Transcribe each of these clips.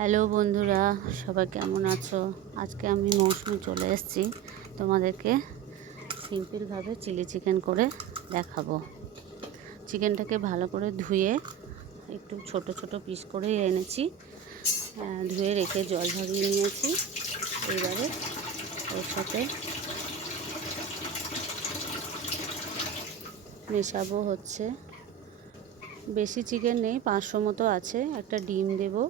Hello বন্ধুরা, সবাই কেমন আছো? আজকে আমি মৌসুমি চলে এসেছি। তোমাদেরকে সিম্পলভাবে চিলি চিকেন করে দেখাবো। চিকেনটাকে ভালো করে ধুয়ে একটু ছোট ছোট পিস করে এনেছি। ধুয়ে রেখে জল ঝরিয়ে নিয়েছি। এবারে ওর সাথে মেশাবো হচ্ছে। বেশি চিকেন নেই, পাঁচশো মতো আছে। একটা ডিম দেবো।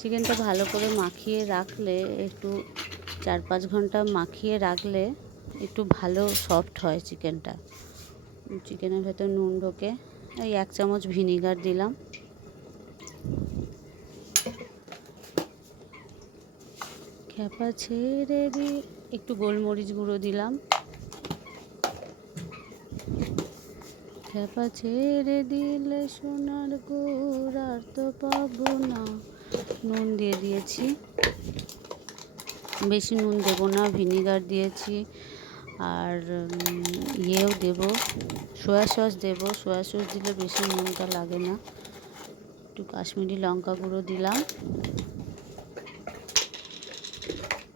চিকেনটা ভালো করে মাখিয়ে রাখলে, একটু চার পাঁচ ঘণ্টা মাখিয়ে রাখলে একটু ভালো সফট হয় চিকেনটা। চিকেনের ভেতর নুন ঢোকে এই এক চামচ ভিনিগার দিলাম। খেপা ছেড়ে দিয়ে একটু গোলমরিচ গুঁড়ো দিলাম। খেপা ছেড়ে দিলে সোনার গুড় আর তো পাবো না। নুন দিয়ে দিয়েছি। বেশি নুন দেবো না, ভিনিগার দিয়েছি। আর ইয়েও দেবো, সয়া সস দেবো। সয়া সস দিলে বেশি নুনটা লাগে না। একটু কাশ্মীরি লঙ্কা গুঁড়ো দিলাম।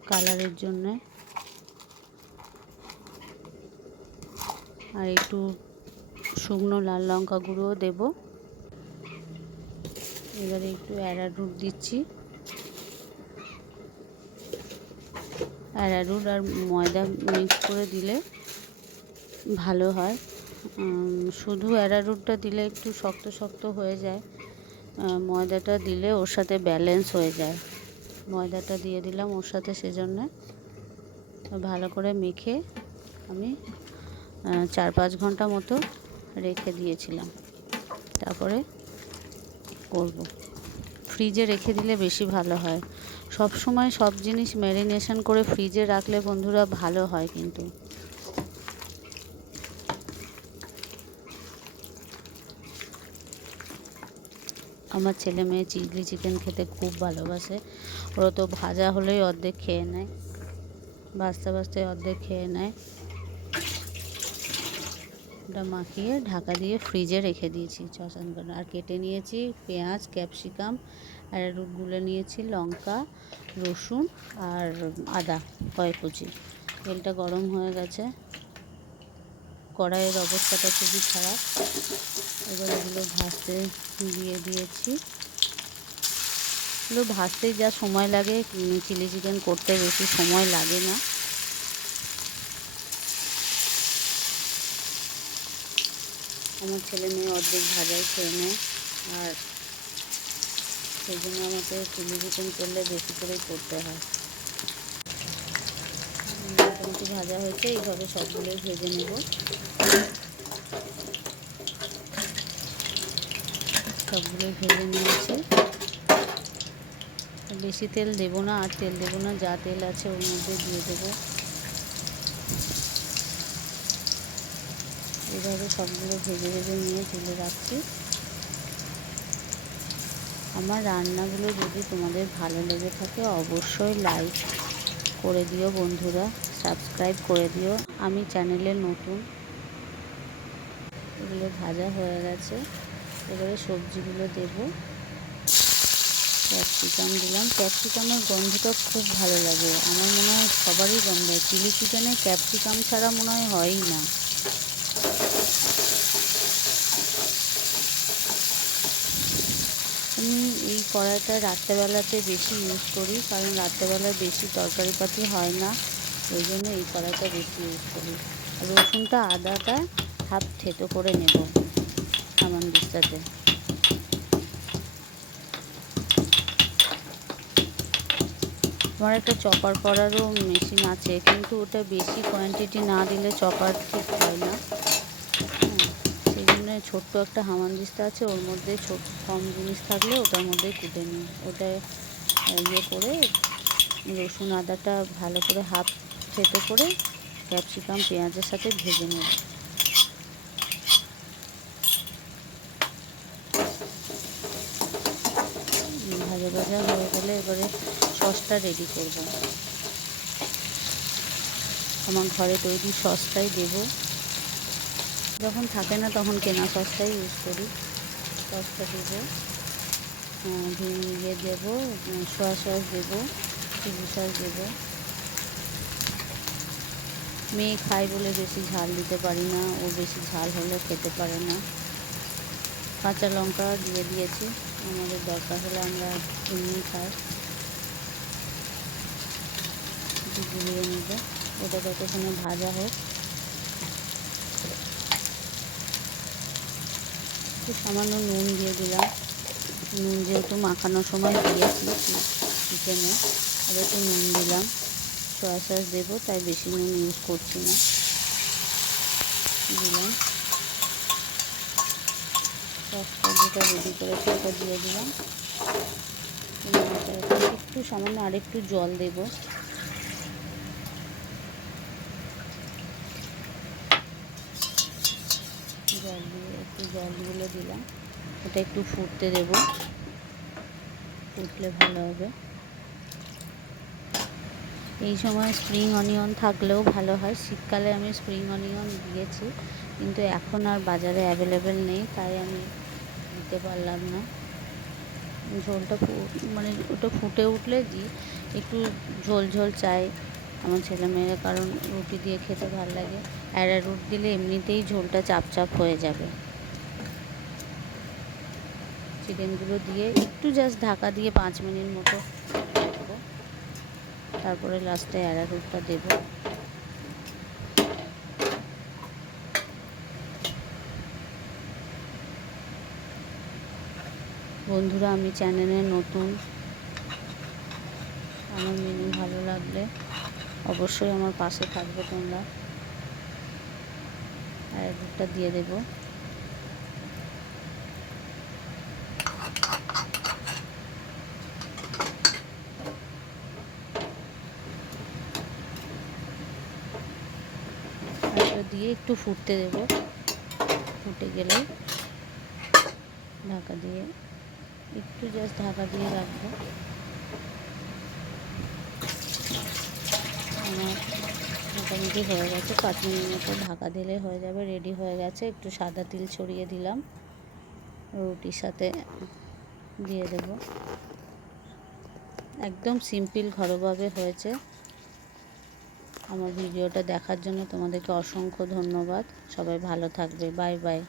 কালারের জন্যে। আর একটু শুকনো লাল লঙ্কা গুঁড়োও দেবো। এবারে একটু অ্যারারুট দিচ্ছি। অ্যারারুট আর ময়দা মিক্স করে দিলে ভালো হয়। শুধু অ্যারারুটটা দিলে একটু শক্ত শক্ত হয়ে যায়। ময়দাটা দিলে ওর সাথে ব্যালেন্স হয়ে যায়। ময়দাটা দিয়ে দিলাম ওর সাথে সেজন্যে। ভালো করে মেখে আমি চার পাঁচ ঘণ্টা মতো রেখে দিয়েছিলাম। তারপরে করব। ফ্রিজে রেখে দিলে বেশি ভালো হয়। সব সময় সব জিনিস ম্যারিনেশন করে ফ্রিজে রাখলে বন্ধুরা ভালো হয় কিন্তু। আমার ছেলে মেয়ে চিলি চিকেন খেতে খুব ভালোবাসে। ওরা তো ভাজা হলেই অর্ধেক খেয়ে নেয়। ভাজতে ভাজতে অর্ধেক খেয়ে নেয়। ওটা মাখিয়ে ঢাকা দিয়ে ফ্রিজে রেখে দিয়েছি। করে আর কেটে নিয়েছি পেঁয়াজ, ক্যাপসিকাম, আর গুলে নিয়েছি লঙ্কা, রসুন আর আদা, কয়েক কুচি। তেলটা গরম হয়ে গেছে। কড়াইয়ের অবস্থাটা খুবই খারাপ। এবার এগুলো ভাজতে দিয়ে দিয়েছি। এগুলো ভাজতেই যা সময় লাগে চিলি চিকেন করতে বেশি সময় লাগে না। আমার ছেলে মেয়ে অর্ধেক ভাজাই খেয়ে নেয়। আর সেই জন্য আমাকে চিলি চিকেন করলে বেশি করেই করতে হয়। মোটামুটি ভাজা হয়েছে, এইভাবে সবগুলোই ভেজে নেব। সবগুলোই ভেজে নিয়েছি। বেশি তেল দেবো না, আর তেল দেবো না, যা তেল আছে ওর মধ্যে দিয়ে দেবো। এভাবে সবগুলো ভেজে ভেজে নিয়ে তুলে রাখছি। আমার রান্নাগুলো যদি তোমাদের ভালো লেগে থাকে, অবশ্যই লাইক করে দিও বন্ধুরা সাবস্ক্রাইব করে দিও। আমি চ্যানেলে নতুন। এগুলো ভাজা হয়ে গেছে। এবারে সবজিগুলো দেব। ক্যাপসিকাম দিলাম। ক্যাপসিকামের গন্ধটা খুব ভালো লাগে। আমার মনে হয় সবারই গন্ধ চিলি চিকেনে ক্যাপসিকাম ছাড়া মনে হয় হয়ই না। আমি এই কড়াইটা রাত্রেবেলাতে বেশি ইউজ করি, কারণ রাত্রেবেলায় বেশি তরকারিপাতি হয় না। ওই জন্য এই কড়াইটা বেশি ইউজ করি। রসুনটা আদাটা হাফ থেতো করে নেব সামান দিস্তাতে আমার একটা চপার করারও মেশিন আছে, কিন্তু ওটা বেশি কোয়ান্টিটি না দিলে চপার ঠিক হয় না। জন্য ছোট্ট একটা হামানদিস্তা আছে, ওর মধ্যে ছোট কম জিনিস থাকলে ওটার মধ্যে কুটে নিই। ওটা ইয়ে করে রসুন আদাটা ভালো করে হাফ থেতো করে ক্যাপসিকাম, পেঁয়াজের সাথে ভেজে নেব। ভাজা ভাজা হয়ে গেলে এবারে সসটা রেডি করব। আমার ঘরে তৈরি সসটাই দেবো। যখন থাকে না তখন কেনা সসটাই ইউজ করি। সসটা দেবো ইয়ে দেবো সোয়া সস দেবো চিলি সস দেবো। মেয়ে খায় বলে বেশি ঝাল দিতে পারি না, ও বেশি ঝাল হলে খেতে পারে না। কাঁচা লঙ্কা দিয়ে দিয়েছি, আমাদের দরকার হলে আমরা এমনি খাই। গুলিয়ে নেব, ওটা ততক্ষণে ভাজা হোক। একটু সামান্য নুন দিয়ে দিলাম। নুন যেহেতু মাখানোর সময় দিয়েছি চিকেনে, আর একটু নুন দিলাম। সয়া সস দেবো, তাই বেশি নুন ইউজ করছি না। দিলাম। সসটা রেডি করেছি ওটা দিয়ে দিলাম। একটু সামান্য আরেকটু জল দেব জল দিয়ে একটু জলগুলো দিলাম। ওটা একটু ফুটতে দেব। ফুটলে ভালো হবে। এই সময় স্প্রিং অনিয়ন থাকলেও ভালো হয়। শীতকালে আমি স্প্রিং অনিয়ন দিয়েছি, কিন্তু এখন আর বাজারে অ্যাভেলেবেল নেই, তাই আমি দিতে পারলাম না। ঝোলটা মানে ওটা ফুটে উঠলে দিই একটু ঝোল ঝোল চাই আমার ছেলেমেয়েরা কারণ রুটি দিয়ে খেতে ভালো লাগে। অ্যারারুট দিলে এমনিতেই ঝোলটা চাপ চাপ হয়ে যাবে। চিকেনগুলো দিয়ে একটু জাস্ট ঢাকা দিয়ে পাঁচ মিনিট মতো তারপরে লাস্টে অ্যারারুটটা দেবো। বন্ধুরা, আমি চ্যানেলে নতুন। আমার মেনু ভালো লাগলে অবশ্যই আমার পাশে থাকবে তোমরা। অ্যারারুটটা দিয়ে দেবো এটা দিয়ে একটু ফুটতে দেব। ফুটে গেলে ঢাকা দিয়ে একটু জাস্ট ঢাকা দিয়ে রাখব। আমার মোটামুটি হয়ে গেছে। পাঁচ মিনিট মতো ঢাকা দিলে হয়ে যাবে রেডি হয়ে গেছে। একটু সাদা তিল ছড়িয়ে দিলাম। রুটির সাথে দিয়ে দেব। একদম সিম্পল ঘরোয়াভাবে হয়েছে। আমার ভিডিওটা দেখার জন্য তোমাদেরকে অসংখ্য ধন্যবাদ। সবাই ভালো থাকবে। Bye bye.